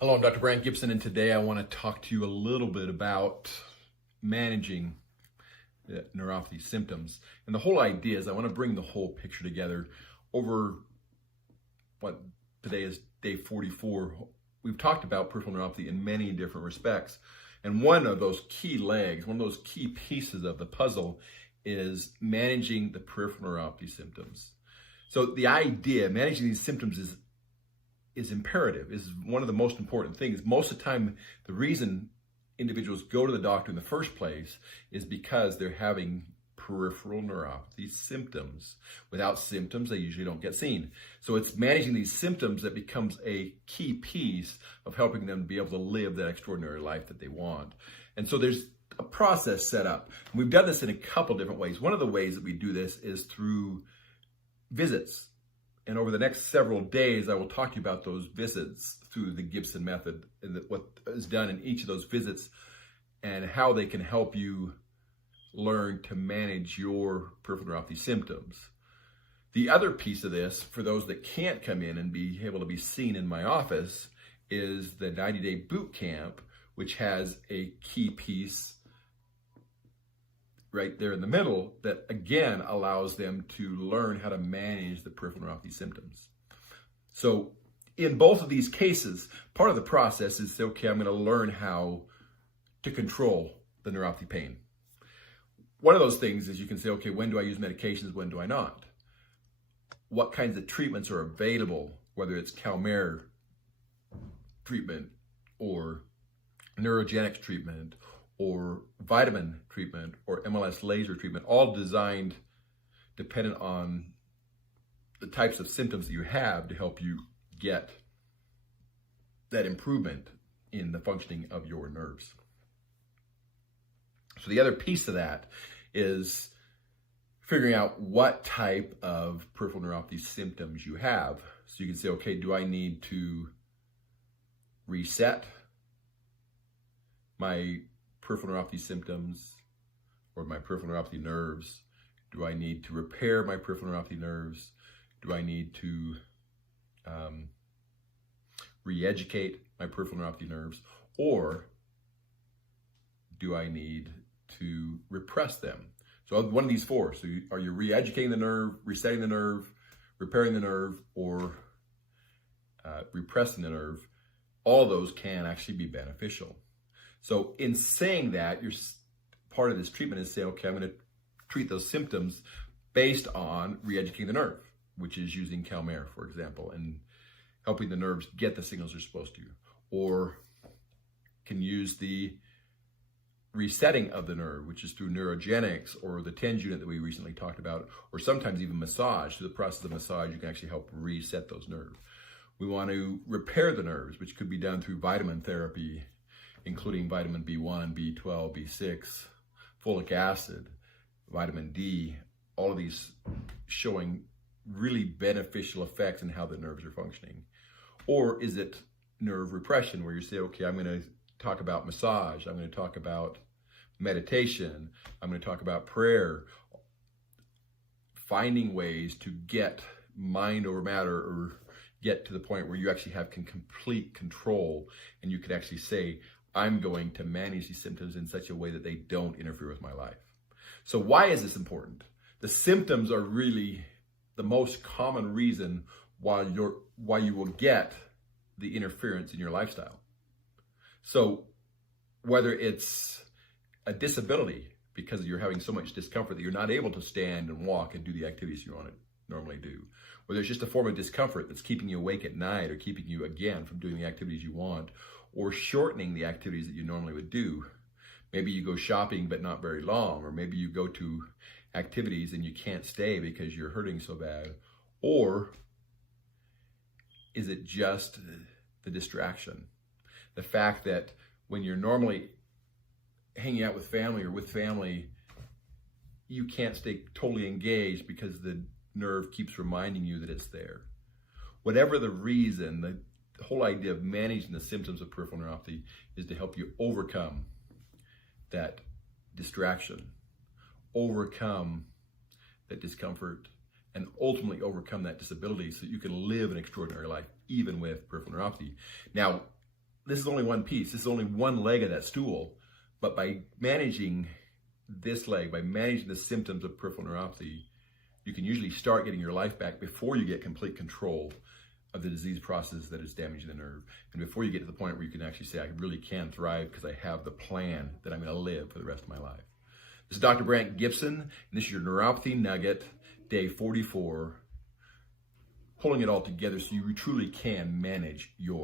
Hello, I'm Dr. Brandt Gibson, and today I want to talk to you a little bit about managing the neuropathy symptoms. And the whole idea is I want to bring the whole picture together over what today is day 44. We've talked about peripheral neuropathy in many different respects. And one of those key legs, one of those key pieces of the puzzle is managing the peripheral neuropathy symptoms. So the idea, managing these symptoms is imperative, is one of the most important things. Most of the time, the reason individuals go to the doctor in the first place is because they're having peripheral neuropathy symptoms. Without symptoms, they usually don't get seen. So it's managing these symptoms that becomes a key piece of helping them be able to live that extraordinary life that they want. And so there's a process set up. And we've done this in a couple different ways. One of the ways that we do this is through visits. And over the next several days, I will talk to you about those visits through the Gibson method and what is done in each of those visits and how they can help you learn to manage your peripheral neuropathy symptoms. The other piece of this, for those that can't come in and be able to be seen in my office, is the 90-day boot camp, which has a key piece right there in the middle that again allows them to learn how to manage the peripheral neuropathy symptoms. So in both of these cases, part of the process is, okay, I'm going to learn how to control the neuropathy pain. One of those things is you can say, okay, when do I use medications, when do I not? What kinds of treatments are available, whether it's CalMare treatment or neurogenics treatment or vitamin treatment or MLS laser treatment, all designed dependent on the types of symptoms that you have to help you get that improvement in the functioning of your nerves. So the other piece of that is figuring out what type of peripheral neuropathy symptoms you have. So you can say, okay, do I need to reset my peripheral neuropathy symptoms or my peripheral neuropathy nerves? Do I need to repair my peripheral neuropathy nerves? Do I need to re-educate my peripheral neuropathy nerves? Or do I need to repress them? So one of these four. So are you re-educating the nerve, resetting the nerve, repairing the nerve, or repressing the nerve? All of those can actually be beneficial. So in saying that, part of this treatment is say, okay, I'm going to treat those symptoms based on re-educating the nerve, which is using CalMare, for example, and helping the nerves get the signals they're supposed to, or can use the resetting of the nerve, which is through neurogenics or the TENS unit that we recently talked about, or sometimes even massage. Through the process of massage, you can actually help reset those nerves. We want to repair the nerves, which could be done through vitamin therapy, including vitamin B1, B12, B6, folic acid, vitamin D, all of these showing really beneficial effects in how the nerves are functioning. Or is it nerve repression, where you say, okay, I'm going to talk about massage, I'm going to talk about meditation, I'm going to talk about prayer, finding ways to get mind over matter or get to the point where you actually have complete control and you can actually say, I'm going to manage these symptoms in such a way that they don't interfere with my life. So why is this important? The symptoms are really the most common reason why you will get the interference in your lifestyle. So whether it's a disability because you're having so much discomfort that you're not able to stand and walk and do the activities you want to normally do, whether it's just a form of discomfort that's keeping you awake at night or keeping you, again, from doing the activities you want, or shortening the activities that you normally would do. Maybe you go shopping but not very long, or maybe you go to activities and you can't stay because you're hurting so bad. Or is it just the distraction? The fact that when you're normally hanging out with family or with family, you can't stay totally engaged because the nerve keeps reminding you that it's there. Whatever the reason, the whole idea of managing the symptoms of peripheral neuropathy is to help you overcome that distraction, overcome that discomfort, and ultimately overcome that disability so you can live an extraordinary life even with peripheral neuropathy. Now, this is only one piece. This is only one leg of that stool. But by managing this leg, by managing the symptoms of peripheral neuropathy, you can usually start getting your life back before you get complete control of the disease process that is damaging the nerve. And before you get to the point where you can actually say, I really can thrive because I have the plan that I'm going to live for the rest of my life. This is Dr. Brandt Gibson, and this is your Neuropathy Nugget, day 44, pulling it all together so you truly can manage your